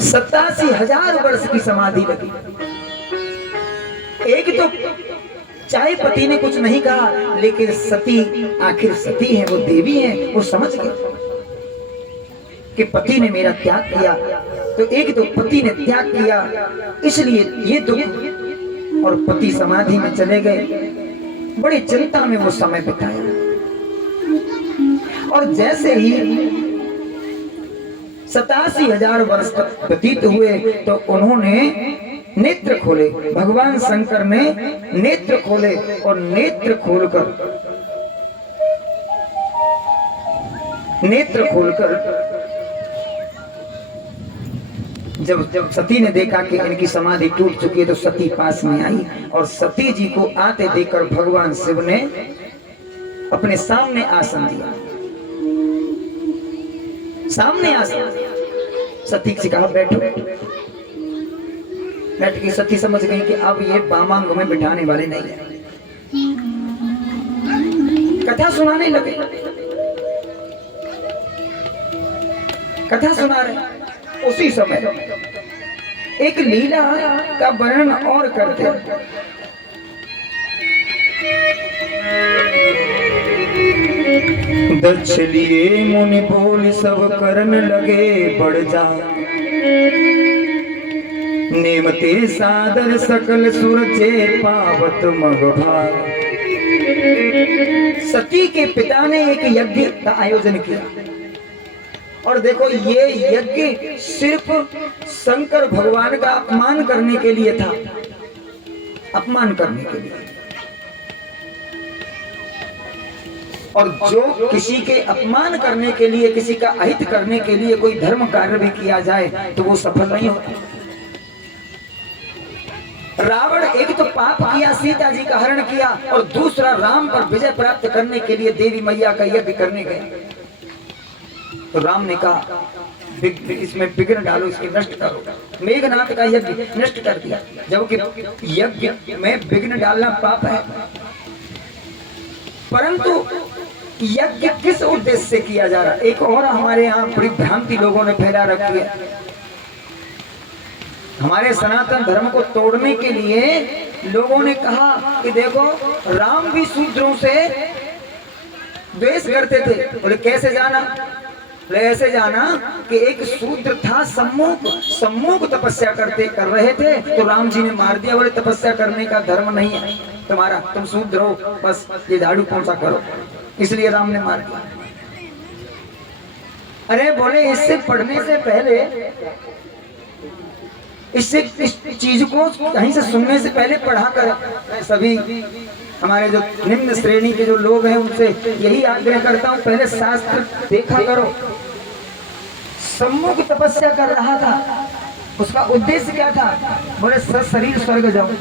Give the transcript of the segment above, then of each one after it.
87,000 वर्ष की समाधि लगी। एक तो चाहे पति ने कुछ नहीं कहा, लेकिन सती आखिर सती है, वो देवी है, वो समझ गए कि पति ने मेरा त्याग किया। तो एक तो पति ने त्याग किया, इसलिए ये दुख। और पति समाधि में चले गए, बड़ी चिंता में वो समय बिताया। और जैसे ही 87,000 वर्ष तक व्यतीत हुए तो उन्होंने नेत्र खोले। भगवान शंकर ने नेत्र खोले और नेत्र खोलकर जब सती ने देखा कि इनकी समाधि टूट चुकी है तो सती पास में आई और सती जी को आते देखकर भगवान शिव ने अपने सामने आसन दिया। सामने आसन सती से कहा बैठो। बैठ के सती समझ गई कि अब ये वामांग में बिठाने वाले नहीं है। कथा सुनाने लगे, कथा सुना रहे। उसी समय एक लीला का वर्णन और करते हैं। दक्ष लिए मुनि बोल सब करन लगे बढ़ जा, नेमते सादर सकल सुरचे पावत मग भाग। सती के पिता ने एक यज्ञ का आयोजन किया और देखो ये यज्ञ सिर्फ शंकर भगवान का अपमान करने के लिए था, अपमान करने के लिए। और जो किसी के अपमान करने के लिए, किसी का अहित करने के लिए कोई धर्म कार्य भी किया जाए तो वो सफल नहीं होता। रावण एक तो पाप किया, सीता जी का हरण किया, और दूसरा राम पर विजय प्राप्त करने के लिए देवी मैया का यज्ञ करने गए। तो राम ने कहा इसमें विघ्न डालो, इसके नष्ट करो। मेघनाथ का यज्ञ नष्ट कर दिया, जबकि यज्ञ में विघ्न डालना पाप है। परंतु यज्ञ किस उद्देश्य से किया जा रहा है, एक और हमारे यहाँ बड़ी भ्रांति लोगों ने फैला रखी है। हमारे सनातन धर्म को तोड़ने के लिए लोगों ने कहा कि देखो राम भी शूद्रों से द्वेष करते थे। बोले कैसे जाना? बोले ऐसे जाना कि एक शूद्र था, सम्मुख तपस्या कर रहे थे, तो राम जी ने मार दिया। बोले तपस्या करने का धर्म नहीं है तुम्हारा, तुम शूद्र हो, बस ये झाड़ू पोंछा करो, इसलिए राम ने मार दिया। अरे बोले इससे पढ़ने से पहले, इस चीज को कहीं से सुनने से पहले पढ़ा कर। सभी हमारे जो निम्न श्रेणी के जो लोग हैं उनसे यही आग्रह करता हूं, पहले शास्त्र देखा करो। सम्मुख तपस्या कर रहा था, उसका उद्देश्य क्या था? बोले सशरीर स्वर्ग जाऊं,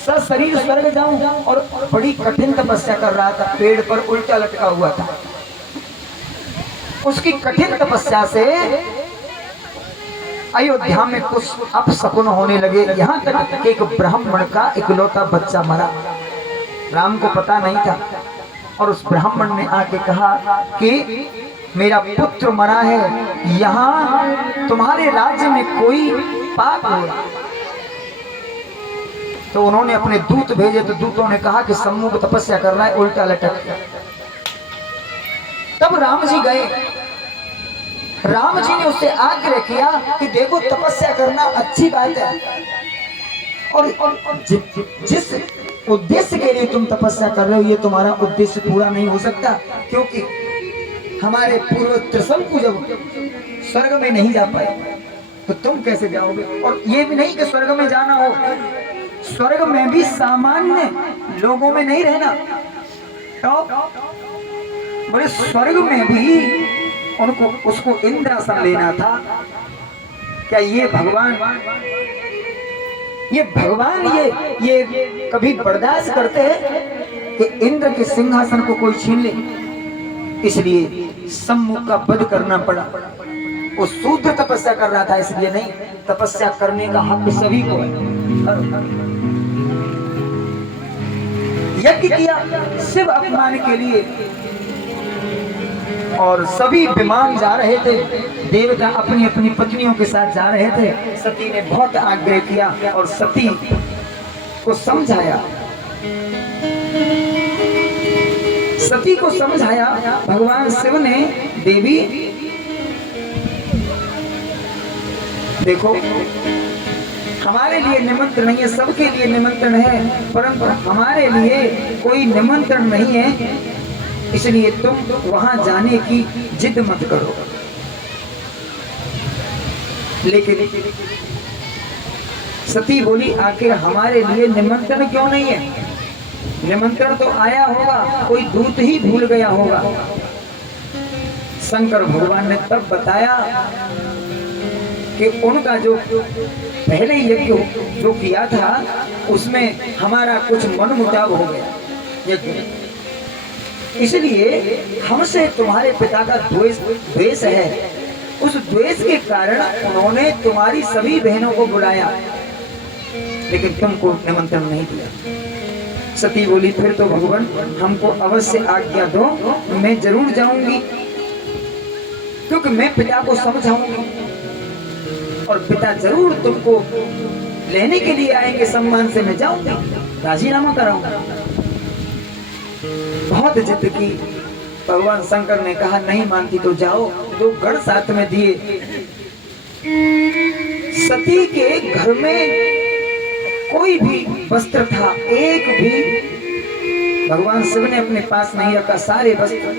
सशरीर स्वर्ग जाऊं, और बड़ी कठिन तपस्या कर रहा था। पेड़ पर उल्टा लटका हुआ था। उसकी कठिन तपस्या से अयोध्या में कुछ अपशकुन होने लगे, यहाँ तक कि एक ब्राह्मण का इकलौता बच्चा मरा। राम को पता नहीं था और उस ब्राह्मण ने आके कहा कि मेरा पुत्र मरा है, यहाँ तुम्हारे राज्य में कोई पाप हुआ। तो उन्होंने अपने दूत भेजे, तो दूतों ने कहा कि सम्मुख तपस्या कर रहा है, उल्टा लटक। तब राम जी गए। राम जी ने उससे आग्रह किया कि देखो तपस्या करना अच्छी बात है, और जिस उद्देश्य के लिए तुम तपस्या कर रहे हो ये तुम्हारा उद्देश्य पूरा नहीं हो सकता, क्योंकि हमारे पूर्व त्रिशंकु जब स्वर्ग में नहीं जा पाए तो तुम कैसे जाओगे? और ये भी नहीं कि स्वर्ग में जाना हो, स्वर्ग में भी सामान्य लोगों में नहीं रहना। तो बोले स्वर्ग में भी उनको उसको इंद्रासन लेना था। क्या ये भगवान ये कभी बर्दाश्त करते हैं कि इंद्र के सिंहासन को कोई छीन ले? इसलिए सम्मुख का वध करना पड़ा। वो शूद्र तपस्या कर रहा था, इसलिए नहीं, तपस्या करने का हक सभी को है। यज्ञ किया शिव अपमान के लिए, और सभी विमान जा रहे थे, देवता अपनी अपनी पत्नियों के साथ जा रहे थे। सती ने बहुत आग्रह किया और सती को समझाया, सती को समझाया भगवान शिव ने, देवी देखो हमारे लिए निमंत्रण नहीं है, सबके लिए निमंत्रण है, परंतु हमारे लिए कोई निमंत्रण नहीं है, इसलिए तुम वहां जाने की जिद मत करो। लेकिन सती बोली आखिर हमारे लिए निमंत्रण क्यों नहीं है? निमंत्रण तो आया होगा, कोई दूत ही भूल गया होगा। शंकर भगवान ने तब बताया कि उनका जो पहले यज्ञ जो किया था उसमें हमारा कुछ मनमुटाव हो गया यज्ञ, इसलिए हमसे तुम्हारे पिता का द्वेष है। उस द्वेष के कारण उन्होंने तुम्हारी सभी बहनों को बुलाया, लेकिन तुमको निमंत्रण नहीं दिया। सती बोली फिर तो भगवान हमको अवश्य आज्ञा दो, मैं जरूर जाऊंगी, क्योंकि मैं पिता को समझाऊंगी और पिता जरूर तुमको लेने के लिए आएंगे, सम्मान से मैं जाऊंगी, राजीनामा कराऊंगा। बहुत जिद की, भगवान शंकर ने कहा नहीं मानती तो जाओ। 2 गढ़ साथ में दिए। सती के घर में कोई भी वस्त्र था, एक भी भगवान शिव ने अपने पास नहीं रखा, सारे वस्त्र।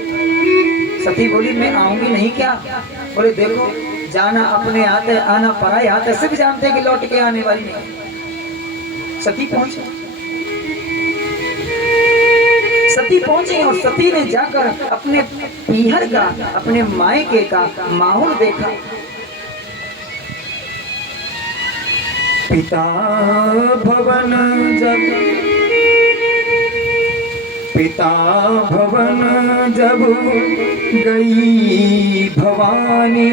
सती बोली मैं आऊंगी नहीं क्या? बोले देखो जाना अपने हाथ है, आना पराए हाथ है, सब जानते हैं कि लौट के आने वाली नहीं। सती पहुंची, सती पहुंची और सती ने जाकर अपने पीहर का, अपने मायके का माहौल देखा। पिता भवन जब, पिता भवन जब गई भवानी,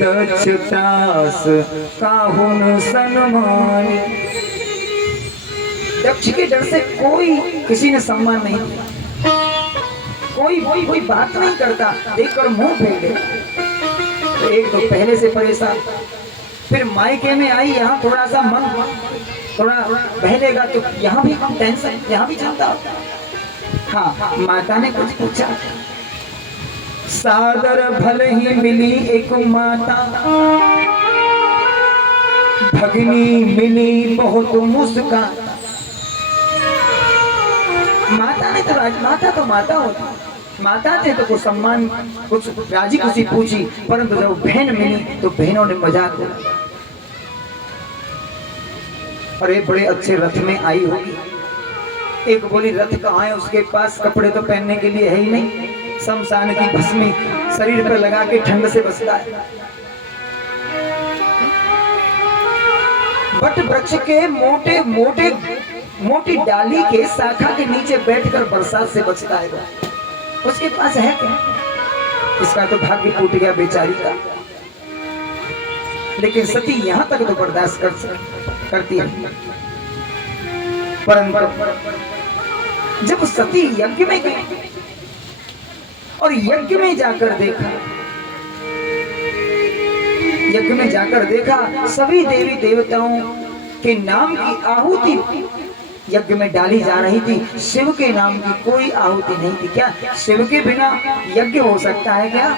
दक्षत्रास काहुन सन्मानी। दक्ष के डर से कोई किसी ने सम्मान नहीं किया, कोई बात नहीं करता, देखकर मुंह फेर दे। तो एक तो पहले से परेशान, फिर मायके में आई, यहाँ थोड़ा सा मन थोड़ा बहलेगा तो यहाँ भी टेंशन, यहाँ भी चलता होता। हाँ, माता ने कुछ पूछा, सादर भले ही मिली एक माता, भगनी मिली बहुत मुस्कान। माता ने तो माता तो माता होती, माता थे तो कुछ सम्मान, कुछ राजी खुशी पूछी, परंतु जब बहन मिली तो बहनों ने मजाक किया। अरे बड़े अच्छे रथ में आई होगी। एक बोली रथ कहाँ है? उसके पास कपड़े तो पहनने के लिए है ही नहीं, शमशान की भस्मी शरीर पर लगा के ठंड से बचता है। बट वृक्ष के मोटी डाली के शाखा के नीचे बैठकर बरसात से बचता है। उसके पास है क्या? इसका तो भाग्य टूट गया बेचारी का। लेकिन सती यहां तक तो बर्दाश्त करती है। परंतु जब सती यज्ञ में गई और यज्ञ में जाकर देखा, सभी देवी देवताओं के नाम की आहुति यज्ञ में डाली जा रही थी, शिव के नाम की कोई आहुति नहीं थी। क्या शिव के बिना यज्ञ हो सकता है क्या?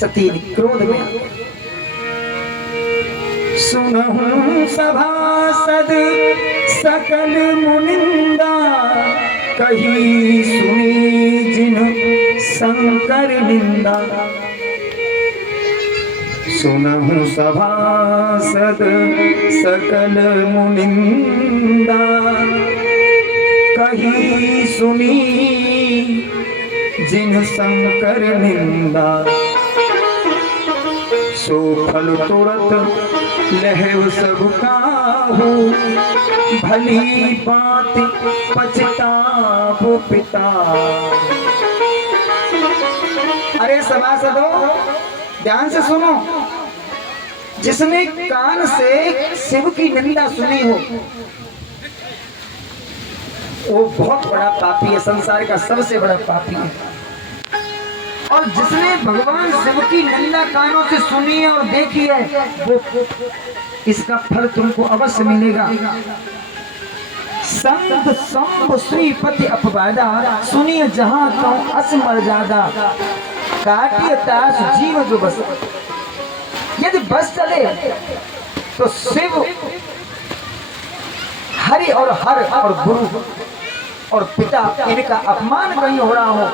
सती क्रोध में, सुनहु सभासद सकल मुनिंदा, कही सुनी जिन शंकर निंदा। सुनहु सभासद सकल मुनिंदा, कही सुनी जिन शंकर निंदा। सो फल तुरत लहव सब काहू, भली बात पछताव पिता। अरे सभासदों ध्यान से सुनो, जिसने कान से शिव की निंदा सुनी हो वो बहुत बड़ा पापी है, संसार का सबसे बड़ा पापी है। और जिसने भगवान शिव की निंदा कानों से सुनी है और देखी है, वो इसका फल तुमको अवश्य मिलेगा। संत संभ श्रीपति अपवादा, सुनिए जहां कहूं अस मर्यादा, काटिय तास जीव जो बस। यदि बस चले तो शिव, हरि और हर और गुरु और पिता, इनका अपमान कहीं हो रहा हो,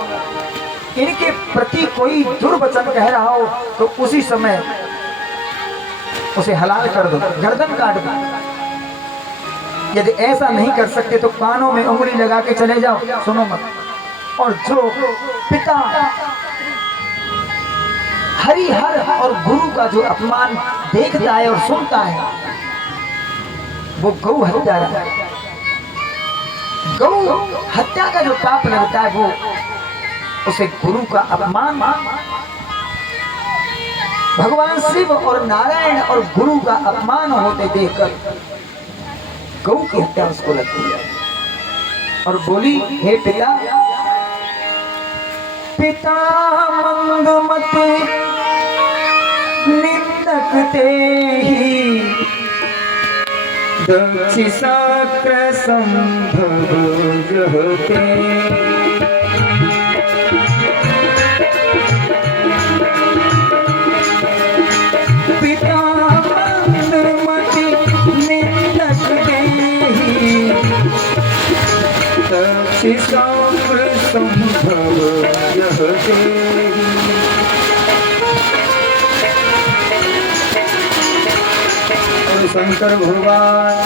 इनके प्रति कोई दुर्वचन कह रहा हो, तो उसी समय उसे हलाल कर दो, गर्दन काट दो। यदि ऐसा नहीं कर सकते तो कानों में उंगली लगा के चले जाओ, सुनो मत। और जो पिता, हरि हर और गुरु का जो अपमान देखता है और सुनता है, वो गौ हत्या है। गौ हत्या का जो पाप लगता है, वो उसे गुरु का अपमान, भगवान शिव और नारायण और गुरु का अपमान होते देखकर गौ की हत्या उसको लगती है। और बोली, हे पिता, पिता मंगमते निंदक तेहि, दक्षिशाक्र संभव जहते। पिता मंगमते निंदक तेहि, दक्षिशाक्र संभव जहते। शंकर भगवान